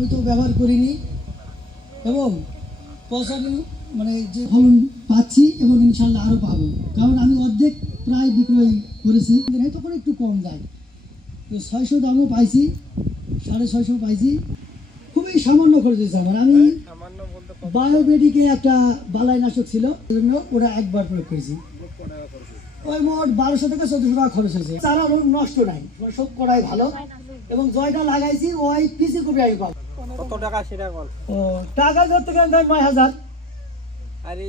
আমি তো ব্যবহার করিনি এবং পয়সাটি মানে যে ফলন পাচ্ছি এবং ইনশাল্লাহ আরও পাবো, কারণ আমি অর্ধেক প্রায় বিক্রয় করেছি, তখন একটু কম যায়। তো 600 দামও পাইছি, 650 পাইছি, খুবই সামান্য খরচ হয়েছে আমার। আমি বায়োমেডিকে একটা বালাইনাশক ছিল, সেজন্য ওরা একবার প্রয়োগ করেছি, ওই মোট 1200 থেকে 1400 টাকা খরচ হয়েছে। চারা নষ্ট নাই, সব করাই ভালো, এবং জয়টা লাগাইছি ওই পিসি কপি আমি পাবো। কত টাকা সেটা বল? ও টাকা ধরতে গেলে 9000। আরে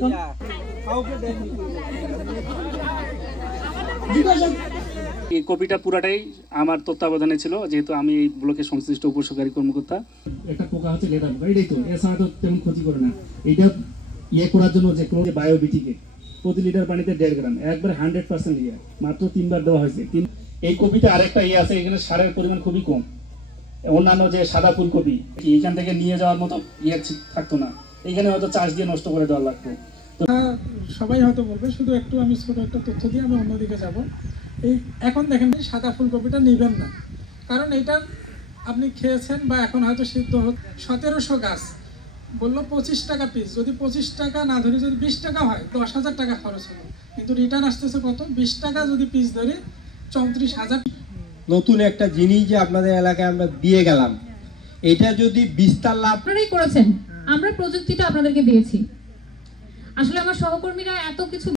এই কপিটা পুরাটাই আমার তত্ত্বাবধানে ছিল, যেহেতু আমি এই ব্লকের সংশ্লিষ্ট উপসহকারী কর্মকর্তা। একটা পোকা হচ্ছে লেদা পোকা, এটাই তো, এছাড়া তো তেমন ক্ষতি করে না। এইটা করার জন্য যে কোনো বায়োবিটিকে প্রতি লিটার পানিতে 1.5 গ্রাম, একবার 100% মাত্র 3 বার দেওয়া হয়েছে। এই কপিতে আরেকটা আছে, এখানে সারের পরিমাণ খুবই কম। অন্যান্য যে সাদা ফুলকপি এখান থেকে নিয়ে যাওয়ার মতো থাকতো না, এখানে হয়তো চাষ দিয়ে নষ্ট করে দেওয়া লাগতো। সবাই হয়তো বলবে, শুধু একটু আমি ছোট একটা তথ্য দিয়ে আমি অন্যদিকে যাব। এই এখন দেখেন সাদা ফুলকপিটা নেবেন না, কারণ এটা আপনি খেয়েছেন বা এখন হয়তো সিদ্ধ 1700 গাছ বললো 25 টাকা পিস, যদি 25 টাকা না ধরি, যদি 20 টাকা হয় 10,000 টাকা খরচ হলো, কিন্তু রিটার্ন আসতেছে কত? 20 টাকা যদি পিস ধরি 34,000। নতুন একটা জিনিস যে আপনাদের এলাকায় আমরা দিয়ে গেলাম, এটা যদি বিস্তার লাভ আপনারাই করেছেন, আমরা প্রযুক্তিটা আপনাদেরকে দিয়েছি। আসলে আমার সহকর্মীরা এত কিছু